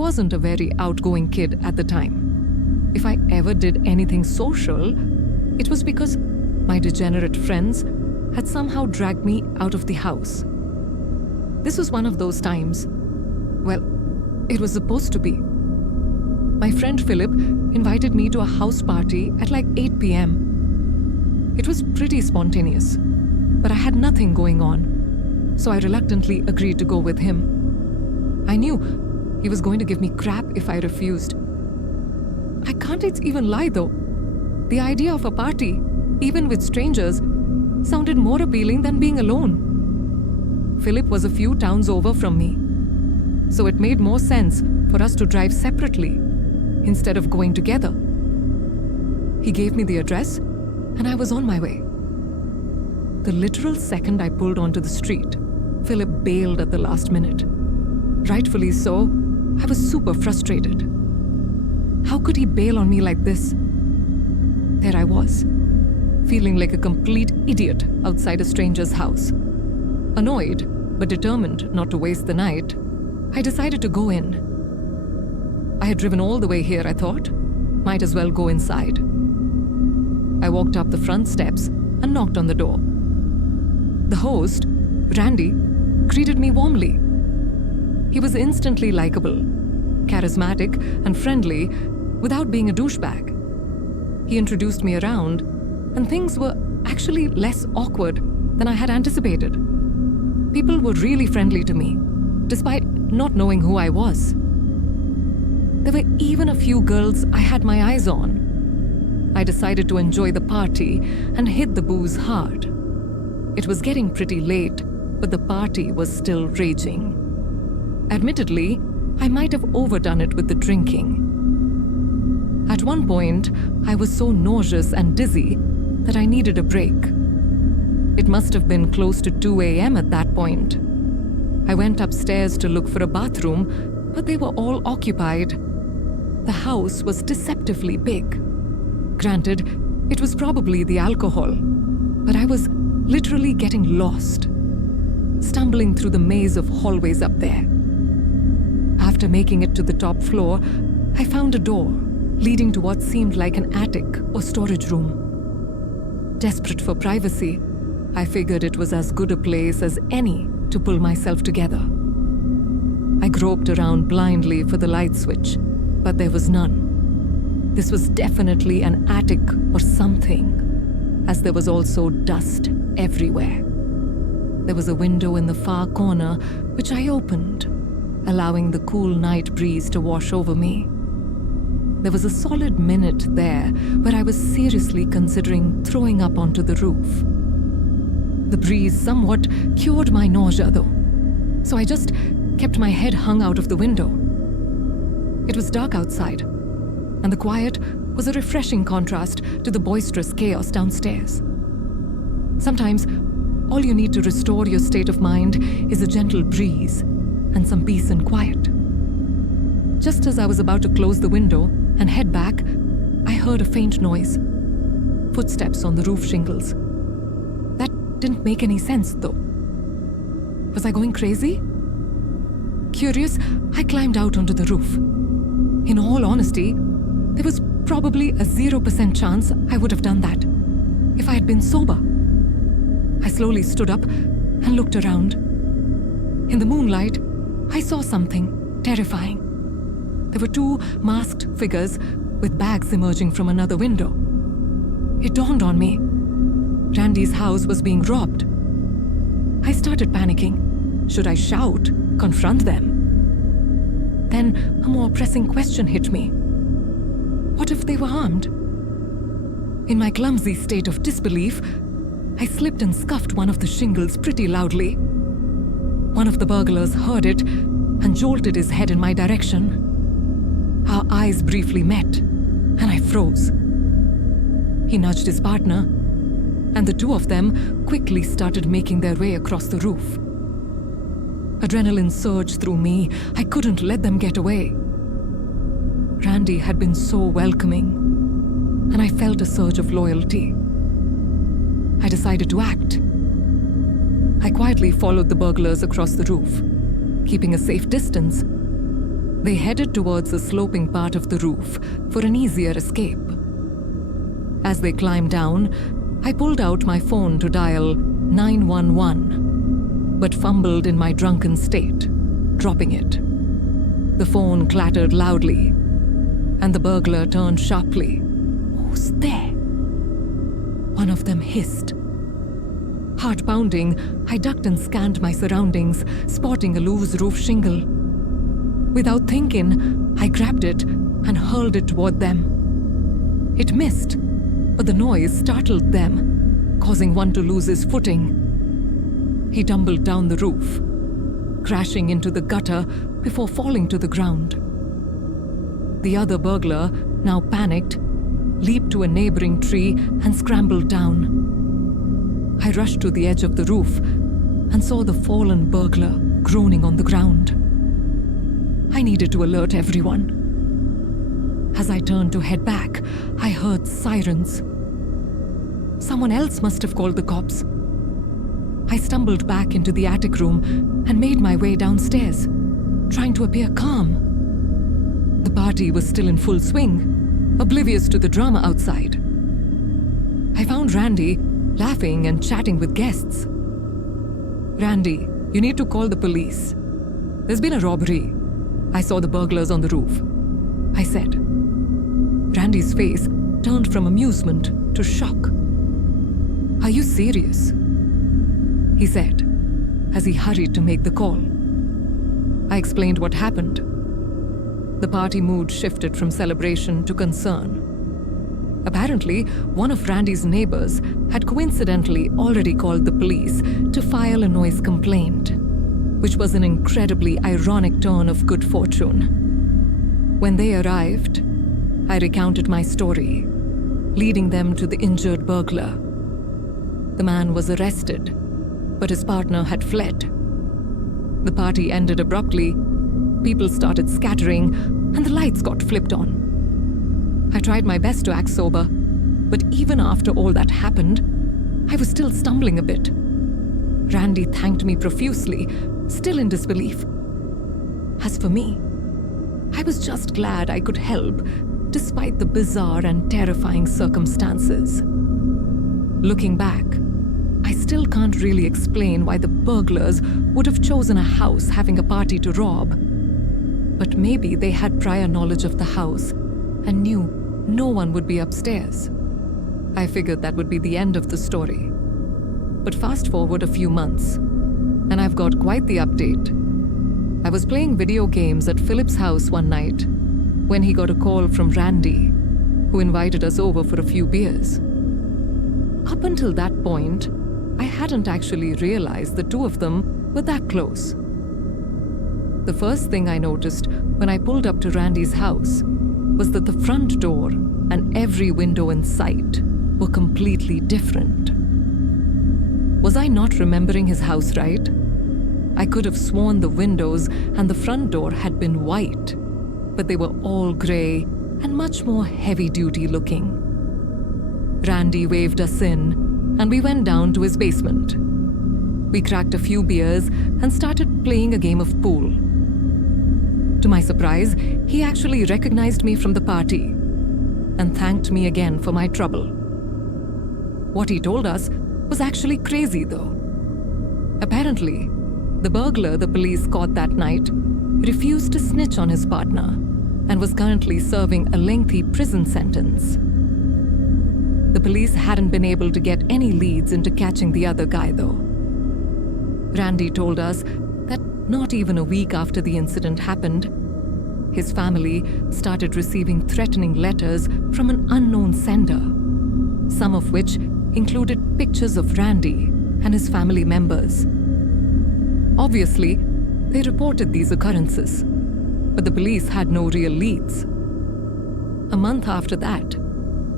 wasn't a very outgoing kid at the time. If I ever did anything social, it was because my degenerate friends had somehow dragged me out of the house. This was one of those times. Well, it was supposed to be. My friend Philip invited me to a house party at like 8 p.m. It was pretty spontaneous, but I had nothing going on, so I reluctantly agreed to go with him. I knew he was going to give me crap if I refused. I can't even lie though. The idea of a party, even with strangers, sounded more appealing than being alone. Philip was a few towns over from me, so it made more sense for us to drive separately instead of going together. He gave me the address, and I was on my way. The literal second I pulled onto the street, Philip bailed at the last minute. Rightfully so, I was super frustrated. How could he bail on me like this? There I was, feeling like a complete idiot outside a stranger's house. Annoyed, but determined not to waste the night, I decided to go in. I had driven all the way here, I thought. Might as well go inside. I walked up the front steps and knocked on the door. The host, Randy, greeted me warmly. He was instantly likable, charismatic, and friendly without being a douchebag. He introduced me around, and things were actually less awkward than I had anticipated. People were really friendly to me, despite not knowing who I was. There were even a few girls I had my eyes on. I decided to enjoy the party and hit the booze hard. It was getting pretty late, but the party was still raging. Admittedly, I might have overdone it with the drinking. At one point, I was so nauseous and dizzy that I needed a break. It must have been close to 2 a.m. at that point. I went upstairs to look for a bathroom, but they were all occupied. The house was deceptively big. Granted, it was probably the alcohol, but I was literally getting lost, stumbling through the maze of hallways up there. After making it to the top floor, I found a door leading to what seemed like an attic or storage room. Desperate for privacy, I figured it was as good a place as any to pull myself together. I groped around blindly for the light switch, but there was none. This was definitely an attic or something, as there was also dust everywhere. There was a window in the far corner, which I opened, allowing the cool night breeze to wash over me. There was a solid minute there where I was seriously considering throwing up onto the roof. The breeze somewhat cured my nausea though, so I just kept my head hung out of the window. It was dark outside, and the quiet was a refreshing contrast to the boisterous chaos downstairs. Sometimes, all you need to restore your state of mind is a gentle breeze and some peace and quiet. Just as I was about to close the window and head back, I heard a faint noise. Footsteps on the roof shingles. That didn't make any sense, though. Was I going crazy? Curious, I climbed out onto the roof. In all honesty, there was probably a 0% chance I would have done that if I had been sober. I slowly stood up and looked around. In the moonlight, I saw something terrifying. There were 2 masked figures with bags emerging from another window. It dawned on me. Randy's house was being robbed. I started panicking. Should I shout, confront them? Then a more pressing question hit me. What if they were armed? In my clumsy state of disbelief, I slipped and scuffed one of the shingles pretty loudly. One of the burglars heard it and jolted his head in my direction. Our eyes briefly met, and I froze. He nudged his partner, and the 2 of them quickly started making their way across the roof. Adrenaline surged through me. I couldn't let them get away. Randy had been so welcoming, and I felt a surge of loyalty. I decided to act. I quietly followed the burglars across the roof, keeping a safe distance. They headed towards the sloping part of the roof for an easier escape. As they climbed down, I pulled out my phone to dial 911, but fumbled in my drunken state, dropping it. The phone clattered loudly, and the burglar turned sharply. "Who's there?" one of them hissed. Heart pounding, I ducked and scanned my surroundings, spotting a loose roof shingle. Without thinking, I grabbed it and hurled it toward them. It missed, but the noise startled them, causing one to lose his footing. He tumbled down the roof, crashing into the gutter before falling to the ground. The other burglar, now panicked, leaped to a neighboring tree and scrambled down. I rushed to the edge of the roof and saw the fallen burglar groaning on the ground. I needed to alert everyone. As I turned to head back, I heard sirens. Someone else must have called the cops. I stumbled back into the attic room and made my way downstairs, trying to appear calm. The party was still in full swing, oblivious to the drama outside. I found Randy laughing and chatting with guests. "Randy, you need to call the police. There's been a robbery. I saw the burglars on the roof," I said. Randy's face turned from amusement to shock. "Are you serious?" he said, as he hurried to make the call. I explained what happened. The party mood shifted from celebration to concern. Apparently, one of Randy's neighbors had coincidentally already called the police to file a noise complaint, which was an incredibly ironic turn of good fortune. When they arrived, I recounted my story, leading them to the injured burglar. The man was arrested, but his partner had fled. The party ended abruptly, people started scattering, and the lights got flipped on. I tried my best to act sober, but even after all that happened, I was still stumbling a bit. Randy thanked me profusely, still in disbelief. As for me, I was just glad I could help, despite the bizarre and terrifying circumstances. Looking back, I still can't really explain why the burglars would have chosen a house having a party to rob. But maybe they had prior knowledge of the house and knew no one would be upstairs. I figured that would be the end of the story. But fast forward a few months, and I've got quite the update. I was playing video games at Philip's house one night when he got a call from Randy, who invited us over for a few beers. Up until that point, I hadn't actually realized the two of them were that close. The first thing I noticed when I pulled up to Randy's house was that the front door and every window in sight were completely different. Was I not remembering his house right? I could have sworn the windows and the front door had been white, but they were all gray and much more heavy-duty looking. Randy waved us in, and we went down to his basement. We cracked a few beers and started playing a game of pool. To my surprise, he actually recognized me from the party and thanked me again for my trouble. What he told us was actually crazy, though. Apparently, the burglar the police caught that night refused to snitch on his partner and was currently serving a lengthy prison sentence. The police hadn't been able to get any leads into catching the other guy, though. Randy told us that not even a week after the incident happened, his family started receiving threatening letters from an unknown sender, some of which included pictures of Randy and his family members. Obviously, they reported these occurrences, but the police had no real leads. A month after that,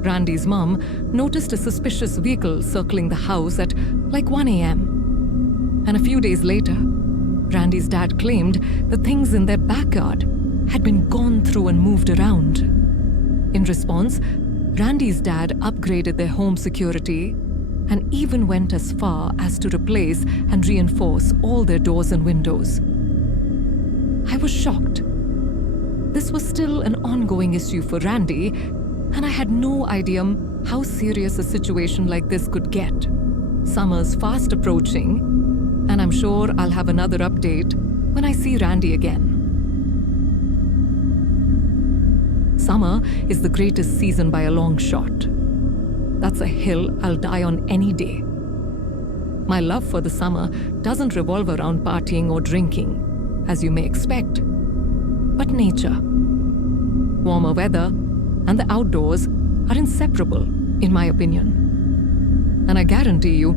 Randy's mom noticed a suspicious vehicle circling the house at like 1 a.m. And a few days later, Randy's dad claimed the things in their backyard had been gone through and moved around. In response, Randy's dad upgraded their home security and even went as far as to replace and reinforce all their doors and windows. I was shocked, this was still an ongoing issue for Randy, and I had no idea how serious a situation like this could get. Summer's fast approaching, and I'm sure I'll have another update when I see Randy again. Summer is the greatest season by a long shot. That's a hill I'll die on any day. My love for the summer doesn't revolve around partying or drinking, as you may expect, but nature. Warmer weather and the outdoors are inseparable, in my opinion. And I guarantee you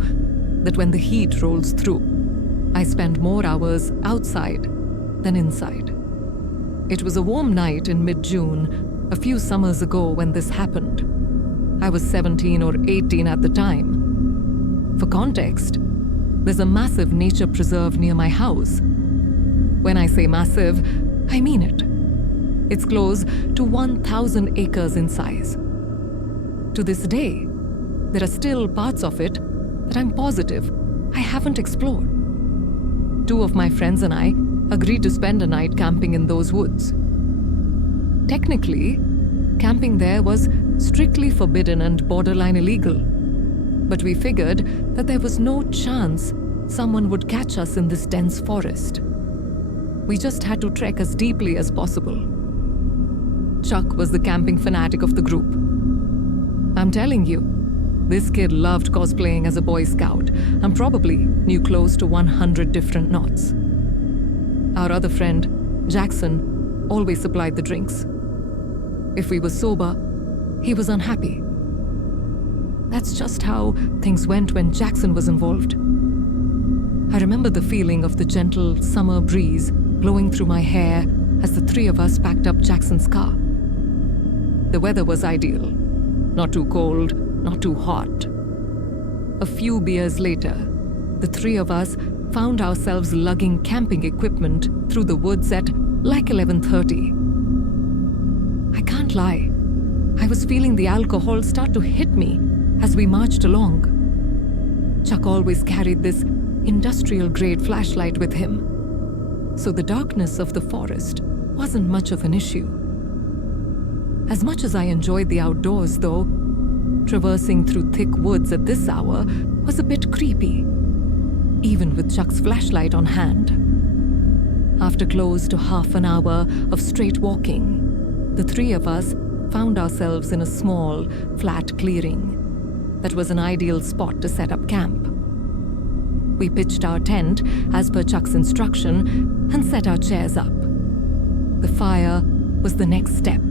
that when the heat rolls through, I spend more hours outside than inside. It was a warm night in mid-June, a few summers ago when this happened. I was 17 or 18 at the time. For context, there's a massive nature preserve near my house. When I say massive, I mean it. It's close to 1,000 acres in size. To this day, there are still parts of it that I'm positive I haven't explored. 2 of my friends and I agreed to spend a night camping in those woods. Technically, camping there was strictly forbidden and borderline illegal, but we figured that there was no chance someone would catch us in this dense forest. We just had to trek as deeply as possible. Chuck was the camping fanatic of the group. I'm telling you, this kid loved cosplaying as a Boy Scout and probably knew close to 100 different knots. Our other friend, Jackson, always supplied the drinks. If we were sober, he was unhappy. That's just how things went when Jackson was involved. I remember the feeling of the gentle summer breeze blowing through my hair as the 3 of us packed up Jackson's car. The weather was ideal. Not too cold, not too hot. A few beers later, the 3 of us found ourselves lugging camping equipment through the woods at like 11:30. I can't lie, I was feeling the alcohol start to hit me as we marched along. Chuck always carried this industrial-grade flashlight with him, so the darkness of the forest wasn't much of an issue. As much as I enjoyed the outdoors, though, traversing through thick woods at this hour was a bit creepy, even with Chuck's flashlight on hand. After close to half an hour of straight walking, the 3 of us found ourselves in a small, flat clearing that was an ideal spot to set up camp. We pitched our tent as per Chuck's instruction and set our chairs up. The fire was the next step.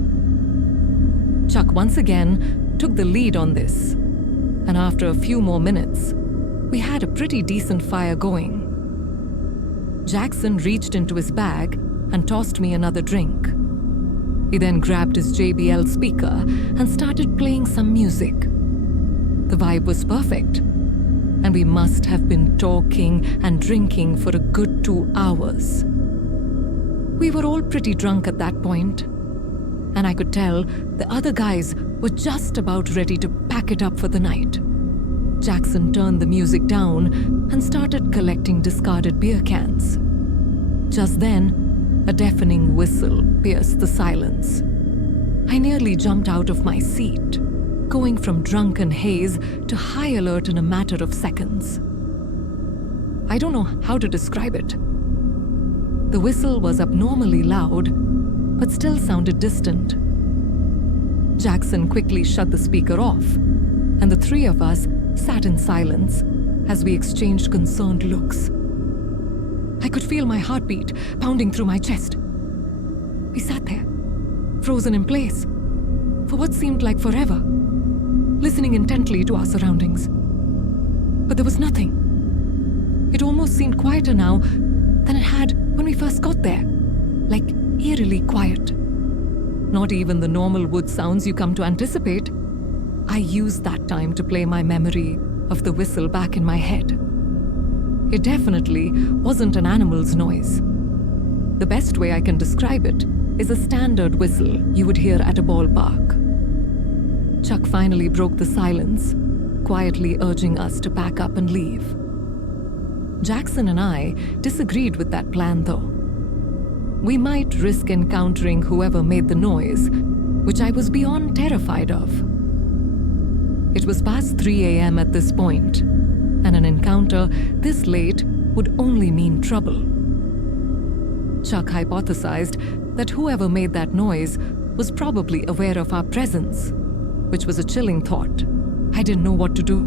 Chuck once again took the lead on this, and after a few more minutes, we had a pretty decent fire going. Jackson reached into his bag and tossed me another drink. He then grabbed his JBL speaker and started playing some music. The vibe was perfect, and we must have been talking and drinking for a good 2 hours. We were all pretty drunk at that point, and I could tell the other guys were just about ready to pack it up for the night. Jackson turned the music down and started collecting discarded beer cans. Just then, a deafening whistle pierced the silence. I nearly jumped out of my seat, going from drunken haze to high alert in a matter of seconds. I don't know how to describe it. The whistle was abnormally loud, but still sounded distant. Jackson quickly shut the speaker off, and the 3 of us sat in silence as we exchanged concerned looks. I could feel my heartbeat pounding through my chest. We sat there, frozen in place, for what seemed like forever, listening intently to our surroundings. But there was nothing. It almost seemed quieter now than it had when we first got there, like eerily quiet. Not even the normal wood sounds you come to anticipate. I used that time to play my memory of the whistle back in my head. It definitely wasn't an animal's noise. The best way I can describe it is a standard whistle you would hear at a ballpark. Chuck finally broke the silence, quietly urging us to pack up and leave. Jackson and I disagreed with that plan, though. we might risk encountering whoever made the noise, which I was beyond terrified of. It was past 3 a.m. at this point, and an encounter this late would only mean trouble. Chuck hypothesized that whoever made that noise was probably aware of our presence, which was a chilling thought. I didn't know what to do.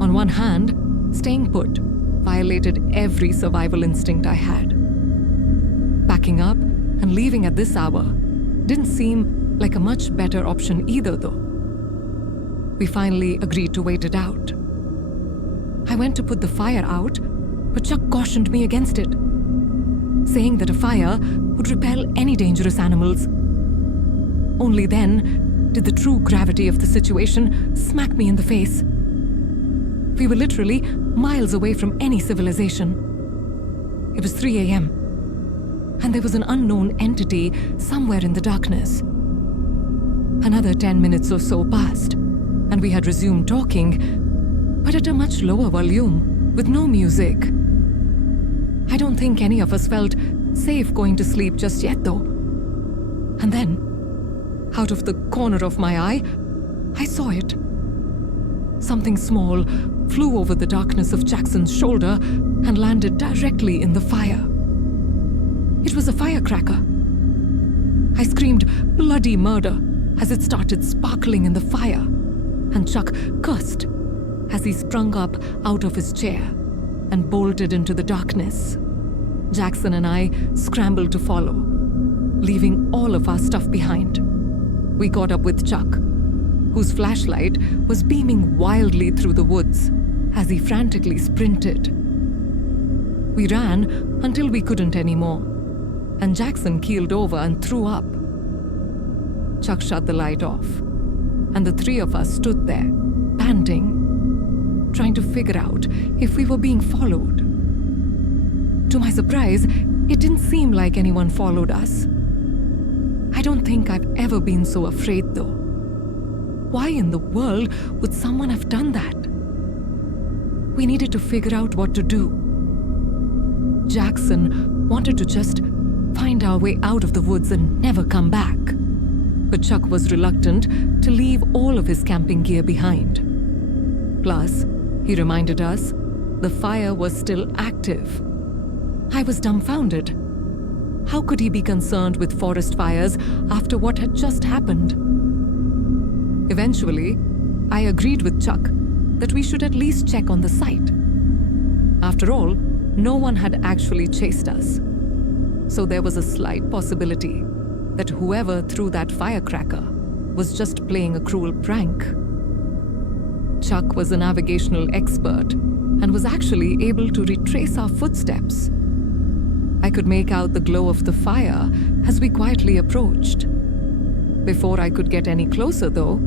On one hand, staying put violated every survival instinct I had. Backing up and leaving at this hour didn't seem like a much better option either, though. We finally agreed to wait it out. I went to put the fire out, but Chuck cautioned me against it, saying that a fire would repel any dangerous animals. Only then did the true gravity of the situation smack me in the face. We were literally miles away from any civilization. It was 3 a.m., and there was an unknown entity somewhere in the darkness. Another 10 minutes or so passed, and we had resumed talking, but at a much lower volume, with no music. I don't think any of us felt safe going to sleep just yet, though. And then, out of the corner of my eye, I saw it. Something small flew over the darkness of Jackson's shoulder and landed directly in the fire. It was a firecracker. I screamed bloody murder as it started sparkling in the fire, and Chuck cursed as he sprung up out of his chair and bolted into the darkness. Jackson and I scrambled to follow, leaving all of our stuff behind. We caught up with Chuck, whose flashlight was beaming wildly through the woods as he frantically sprinted. We ran until we couldn't anymore, and Jackson keeled over and threw up. Chuck shut the light off, and the three of us stood there, panting, trying to figure out if we were being followed. To my surprise, it didn't seem like anyone followed us. I don't think I've ever been so afraid, though. Why in the world would someone have done that? We needed to figure out what to do. Jackson wanted to just find our way out of the woods and never come back. But Chuck was reluctant to leave all of his camping gear behind. Plus, he reminded us the fire was still active. I was dumbfounded. How could he be concerned with forest fires after what had just happened? Eventually, I agreed with Chuck that we should at least check on the site. After all, no one had actually chased us, so there was a slight possibility that whoever threw that firecracker was just playing a cruel prank. Chuck was a navigational expert and was actually able to retrace our footsteps. I could make out the glow of the fire as we quietly approached. Before I could get any closer, though,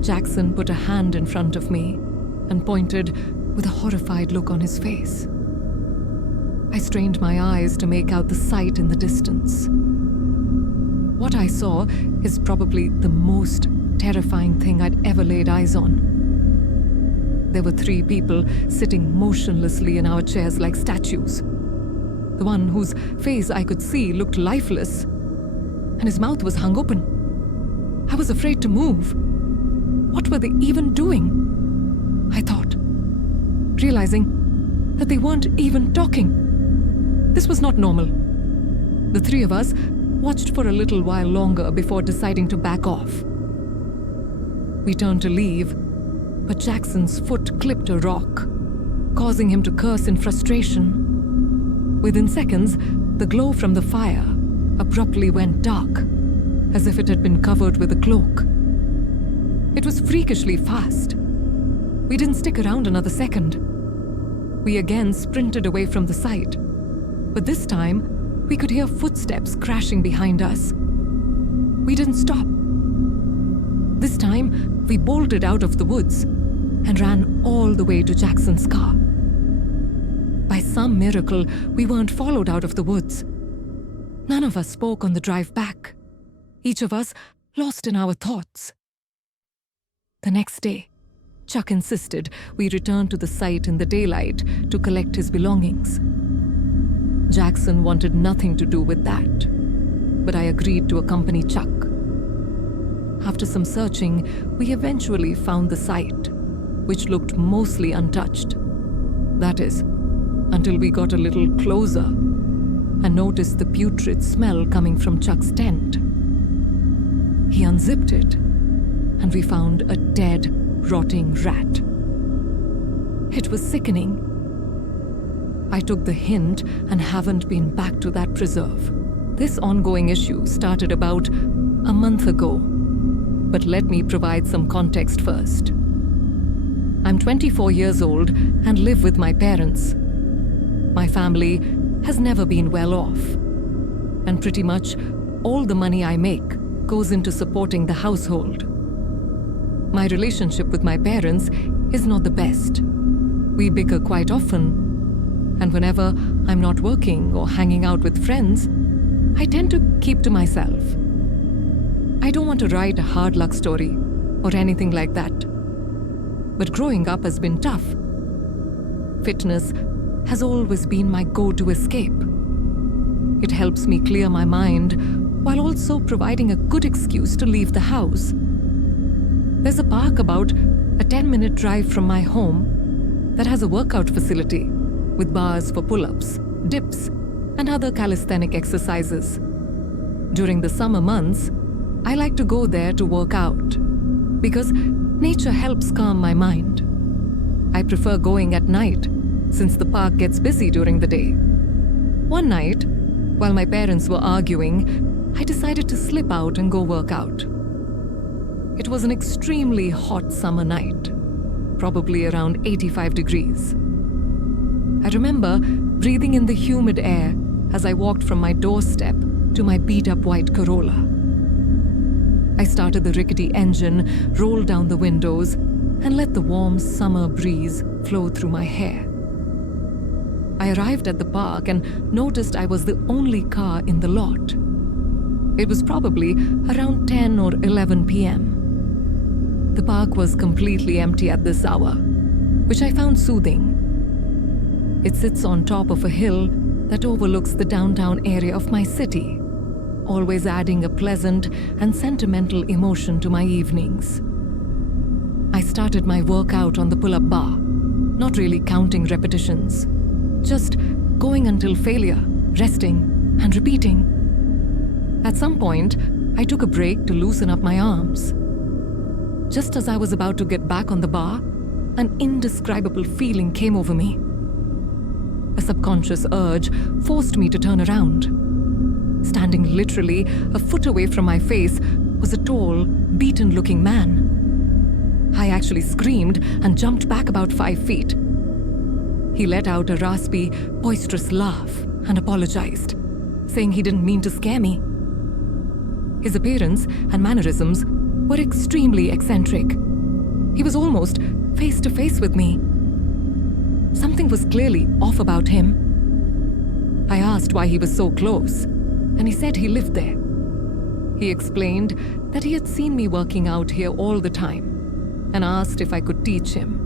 Jackson put a hand in front of me and pointed with a horrified look on his face. I strained my eyes to make out the sight in the distance. What I saw is probably the most terrifying thing I'd ever laid eyes on. There were 3 people sitting motionlessly in our chairs like statues. The one whose face I could see looked lifeless, and his mouth was hung open. I was afraid to move. What were they even doing? I thought, realizing that they weren't even talking. This was not normal. The 3 of us watched for a little while longer before deciding to back off. We turned to leave, but Jackson's foot clipped a rock, causing him to curse in frustration. Within seconds, the glow from the fire abruptly went dark, as if it had been covered with a cloak. It was freakishly fast. We didn't stick around another second. We again sprinted away from the site, but this time, we could hear footsteps crashing behind us. We didn't stop. This time, we bolted out of the woods and ran all the way to Jackson's car. By some miracle, we weren't followed out of the woods. None of us spoke on the drive back, each of us lost in our thoughts. The next day, Chuck insisted we return to the site in the daylight to collect his belongings. Jackson wanted nothing to do with that, but I agreed to accompany Chuck. After some searching, we eventually found the site, which looked mostly untouched. That is, until we got a little closer and noticed the putrid smell coming from Chuck's tent. He unzipped it, and we found a dead, rotting rat. It was sickening. I took the hint and haven't been back to that preserve. This ongoing issue started about a month ago, but let me provide some context first. I'm 24 years old and live with my parents. My family has never been well off, and pretty much all the money I make goes into supporting the household. My relationship with my parents is not the best. We bicker quite often, and whenever I'm not working or hanging out with friends, I tend to keep to myself. I don't want to write a hard luck story or anything like that, but growing up has been tough. Fitness has always been my go-to escape. It helps me clear my mind while also providing a good excuse to leave the house. There's a park about a 10-minute drive from my home that has a workout facility with bars for pull-ups, dips, and other calisthenic exercises. During the summer months, I like to go there to work out because nature helps calm my mind. I prefer going at night since the park gets busy during the day. One night, while my parents were arguing, I decided to slip out and go work out. It was an extremely hot summer night, probably around 85 degrees. I remember breathing in the humid air as I walked from my doorstep to my beat-up white Corolla. I started the rickety engine, rolled down the windows, and let the warm summer breeze flow through my hair. I arrived at the park and noticed I was the only car in the lot. It was probably around 10 or 11 p.m. The park was completely empty at this hour, which I found soothing. It sits on top of a hill that overlooks the downtown area of my city, always adding a pleasant and sentimental emotion to my evenings. I started my workout on the pull-up bar, not really counting repetitions, just going until failure, resting, and repeating. At some point, I took a break to loosen up my arms. Just as I was about to get back on the bar, an indescribable feeling came over me. A subconscious urge forced me to turn around. Standing literally a foot away from my face was a tall, beaten-looking man. I actually screamed and jumped back about 5 feet. He let out a raspy, boisterous laugh and apologized, saying he didn't mean to scare me. His appearance and mannerisms were extremely eccentric. He was almost face to face with me. Something was clearly off about him. I asked why he was so close, and he said he lived there. He explained that he had seen me working out here all the time and asked if I could teach him.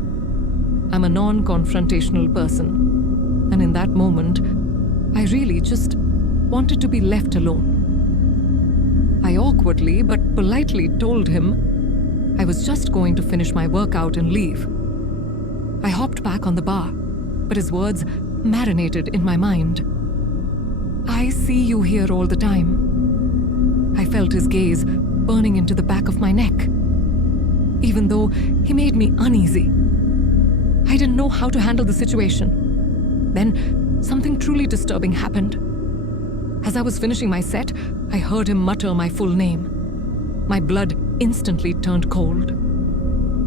I'm a non-confrontational person, and in that moment, I really just wanted to be left alone. I awkwardly but politely told him I was just going to finish my workout and leave. I hopped back on the bar, but his words marinated in my mind. I see you here all the time. I felt his gaze burning into the back of my neck. Even though he made me uneasy, I didn't know how to handle the situation. Then something truly disturbing happened. As I was finishing my set, I heard him mutter my full name. My blood instantly turned cold.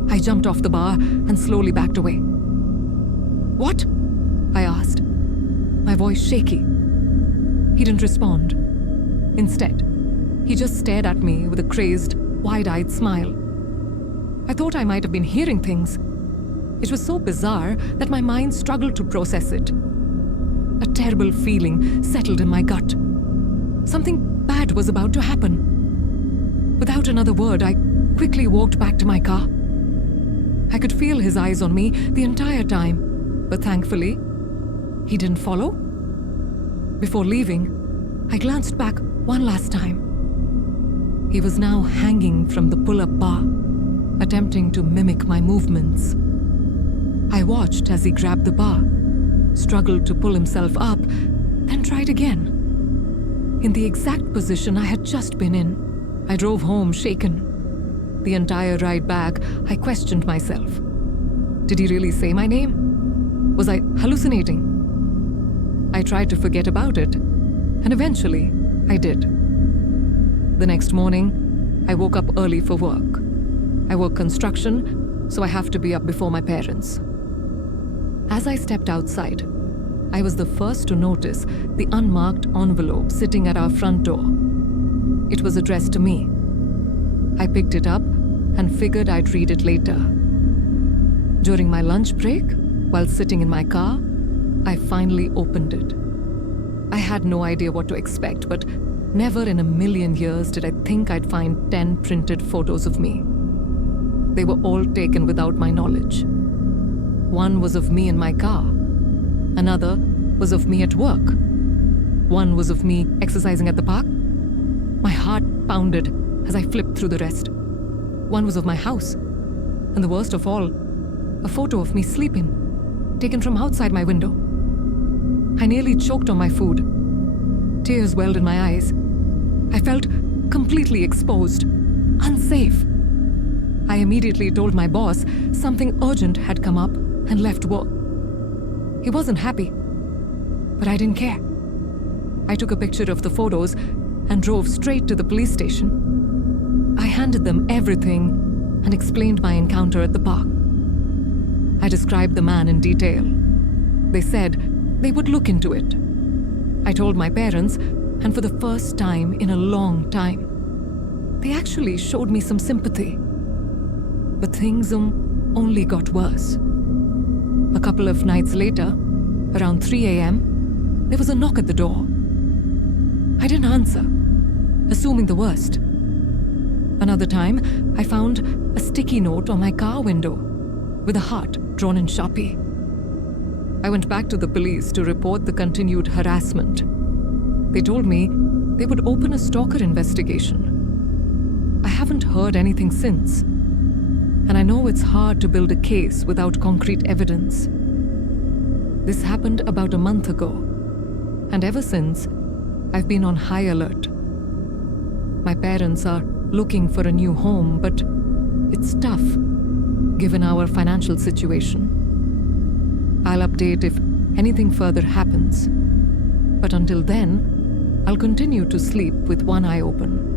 I jumped off the bar and slowly backed away. "What?" I asked, my voice shaky. He didn't respond. Instead, he just stared at me with a crazed, wide-eyed smile. I thought I might have been hearing things. It was so bizarre that my mind struggled to process it. A terrible feeling settled in my gut. Something bad was about to happen. Without another word, I quickly walked back to my car. I could feel his eyes on me the entire time, but thankfully, he didn't follow. Before leaving, I glanced back one last time. He was now hanging from the pull-up bar, attempting to mimic my movements. I watched as he grabbed the bar, struggled to pull himself up, then tried again. In the exact position I had just been in, I drove home shaken. The entire ride back, I questioned myself. Did he really say my name? Was I hallucinating? I tried to forget about it, and eventually, I did. The next morning, I woke up early for work. I work construction, so I have to be up before my parents. As I stepped outside, I was the first to notice the unmarked envelope sitting at our front door. It was addressed to me. I picked it up and figured I'd read it later. During my lunch break, while sitting in my car, I finally opened it. I had no idea what to expect, but never in a million years did I think I'd find 10 printed photos of me. They were all taken without my knowledge. One was of me in my car. Another was of me at work. One was of me exercising at the park. My heart pounded as I flipped through the rest. One was of my house. And the worst of all, a photo of me sleeping, taken from outside my window. I nearly choked on my food. Tears welled in my eyes. I felt completely exposed, unsafe. I immediately told my boss something urgent had come up and left work. He wasn't happy, but I didn't care. I took a picture of the photos and drove straight to the police station. I handed them everything and explained my encounter at the park. I described the man in detail. They said they would look into it. I told my parents, and for the first time in a long time, they actually showed me some sympathy. But things only got worse. A couple of nights later, around 3 a.m., there was a knock at the door. I didn't answer, assuming the worst. Another time, I found a sticky note on my car window with a heart drawn in Sharpie. I went back to the police to report the continued harassment. They told me they would open a stalker investigation. I haven't heard anything since, and I know it's hard to build a case without concrete evidence. This happened about a month ago, and ever since, I've been on high alert. My parents are looking for a new home, but it's tough, given our financial situation. I'll update if anything further happens, but until then, I'll continue to sleep with one eye open.